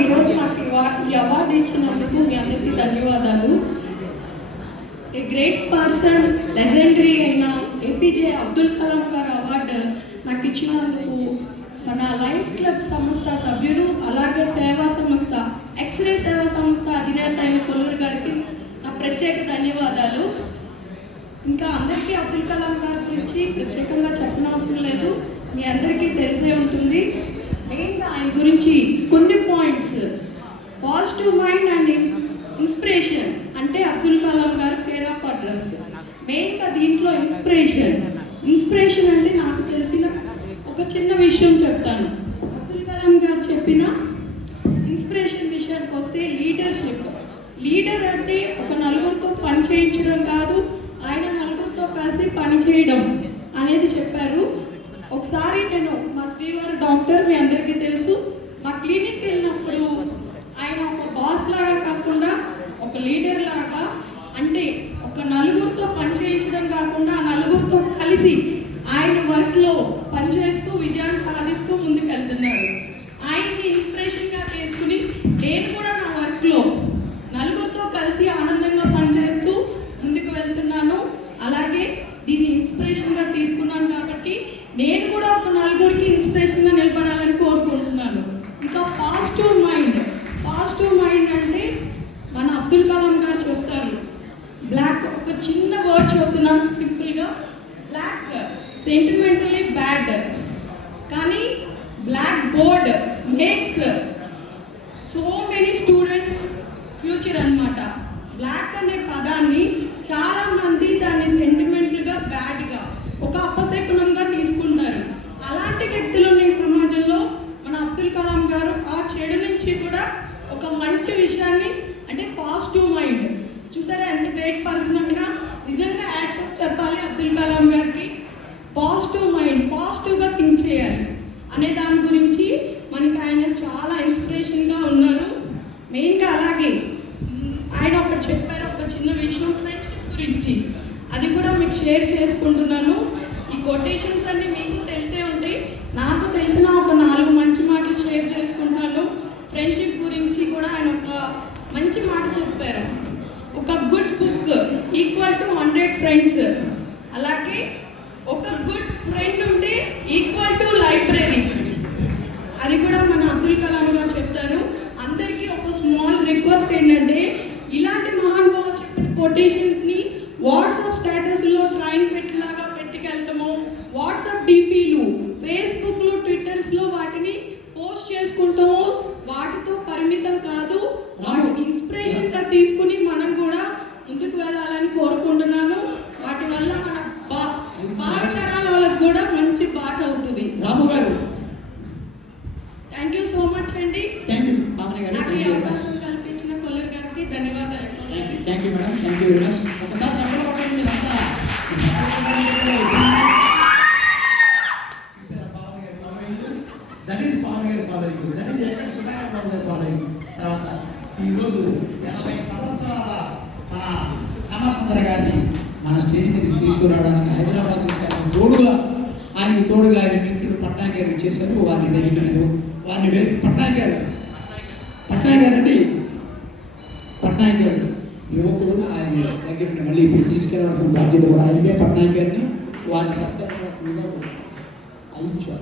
ఈరోజు నాకు ఈ అవార్డు ఇచ్చినందుకు మీ అందరికీ ధన్యవాదాలు. ఏ గ్రేట్ పర్సన్, లెజెండరీ అయిన ఏపీజే అబ్దుల్ కలాం గారు అవార్డు నాకు ఇచ్చినందుకు మన లయన్స్ క్లబ్ సంస్థ సభ్యులు, అలాగే సేవా సంస్థ ఎక్స్రే సేవా సంస్థ అధినేత అయిన కొల్లూరు గారికి నా ప్రత్యేక ధన్యవాదాలు. ఇంకా అందరికీ అబ్దుల్ కలాం గారి గురించి ప్రత్యేకంగా చెప్పనవసరం లేదు, మీ అందరికీ తెలిసే ఉంటుంది. మెయిన్గా ఆయన గురించి కొన్ని points, positive mind and inspiration అంటే అబ్దుల్ కలాం గారు కేర్ ఆఫ్ అడ్రస్. మెయిన్గా దీంట్లో ఇన్స్పిరేషన్ అంటే నాకు తెలిసిన ఒక చిన్న విషయం చెప్తాను. అబ్దుల్ కలాం గారు చెప్పిన ఇన్స్పిరేషన్ విషయానికి వస్తే లీడర్షిప్. లీడర్ అంటే ఒక నలుగురితో పని చేయించడం కాదు, ఆయన నలుగురితో కలిసి పని చేయడం అనేది చెప్పారు. ఒకసారి నేను మా శ్రీవారి డాక్టర్, మీ అందరికీ తెలుసు, మా క్లినిక్ వెళ్ళినప్పుడు ఆయన ఒక బాస్ లాగా కాకుండా ఒక లీడర్ లాగా, అంటే ఒక నలుగురితో పని చేయించడం కాకుండా ఆ నలుగురితో కలిసి ఆయన వర్క్లో పనిచేస్తూ విజయాన్ని సాధిస్తూ ముందుకు వెళ్తున్నారు. ఆయన్ని ఇన్స్పిరేషన్గా తీసుకుని నేను కూడా నా వర్క్లో నలుగురితో కలిసి ఆనందంగా పనిచేస్తూ ముందుకు వెళ్తున్నాను. అలాగే దీన్ని ఇన్స్పిరేషన్గా తీసుకున్నాను కాబట్టి నేను కూడా ఒక నలుగురికి ఇన్స్పిరేషన్గా నిలబడాలని కోరుకుంటున్నాను. ఇంకా పాజిటివ్ మైండ్ అంటే మన అబ్దుల్ కలాం గారు చెప్తారు, బ్లాక్, ఒక చిన్న వర్డ్ చెప్తున్నాను సింపుల్గా, బ్లాక్ సెంటిమెంటలీ బ్యాడ్, కానీ black board makes so many students future అన్నమాట. బ్లాక్ అనే పదాన్ని చాలామంది దాన్ని సెంటిమెంటల్గా బ్యాడ్గా ఒక అపశకునంగా తీసుకుంటారు. అలాంటి వ్యక్తులని సమాజంలో మన అబ్దుల్ కలాం గారు ఆ చెడు నుంచి కూడా ఒక మంచి విషయాన్ని, అంటే పాజిటివ్ మైండ్, చూసారా ఎంత గ్రేట్ పర్సన్ అయినా, నిజంగా యాక్సెప్ట్ చెప్పాలి అబ్దుల్ కలాం గారికి. పాజిటివ్ మైండ్, పాజిటివ్గా థింక్ చేయాలి అనే దాని గురించి మనకి ఆయన చాలా ఇన్స్పిరేషన్గా ఉన్నారు. మెయిన్గా అలాగే ఆయన ఒకటి చెప్పారు, ఒక చిన్న విషయం ఫ్రెండ్షిప్ గురించి, అది కూడా మీకు షేర్ చేసుకుంటున్నాను. ఈ కొటేషన్స్ అన్నీ మీకు తెలిసే ఉంటాయి, నాకు తెలిసిన ఒక 4 మంచి మాటలు షేర్ చేసుకుంటాను. ఫ్రెండ్షిప్ గురించి కూడా ఆయన ఒక మంచి మాట చెప్పారు, ఒక good book equal to 100 friends, అలాగే ఒక గుడ్ ఫ్రెండ్ ఉంటే ఈక్వల్ టు లైబ్రరీ. అది కూడా మన అబ్దుల్ కలాం గారు చెప్తారు. అందరికీ ఒక స్మాల్ రిక్వెస్ట్ ఏంటంటే, ఇలాంటి మహానుభావులు చెప్పిన కొటేషన్స్ని వాట్సాప్ స్టేటస్లో ట్రైన్ పెట్టిలాగా పెట్టుకెళ్తాము, వాట్సాప్ డిపిలు, ఫేస్బుక్లో, ట్విట్టర్స్లో వాటిని పోస్ట్ చేసుకుంటాము. వాటితో పరిమితం కాదు, వాటిని ఇన్స్పిరేషన్గా తీసుకుని మనం కూడా ముందుకు వెళ్ళాలని కోరుకుంటున్నాను. వాటి వల్ల మన భావితరాల వాళ్ళకి కూడా మంచి బాట అవుతుంది. రాము గారు, థ్యాంక్ యూ సో మచ్ అండి. థ్యాంక్ యూ భావన గారు, నాకు ఈ అవకాశం కల్పించిన కొల్లూరు గారికి ధన్యవాదాలు. Thank you madam, thank you very much. ఒకసారి చెప్పండి మీరంతా. దట్ ఈస్ భావన గారి ఫాలోయింగ్, దట్ ఈస్ ఎక్కడ సుధాకర్ బాబు గారి ఫాలోయింగ్. తర్వాత ఈరోజు 80 సంవత్సరాల మన రామచంద్ర గారిని మన స్టేజ్ మీదకి తీసుకురావడానికి హైదరాబాద్ నుంచి ఆయనకు తోడుగా ఆయన మిత్రుడు పట్నాయక్ గారు ఇచ్చేశారు. వారిని వెలిగినదు, వారిని పట్నాయక్ గారు యువకుడు, ఆయన దగ్గర మళ్ళీ ఇప్పుడు తీసుకెళ్లవలసిన బాధ్యత కూడా ఆయనకే. పట్నాయక్ గారిని వారిని సత్కరించవలసిందిగా 5 నిమిషాలు.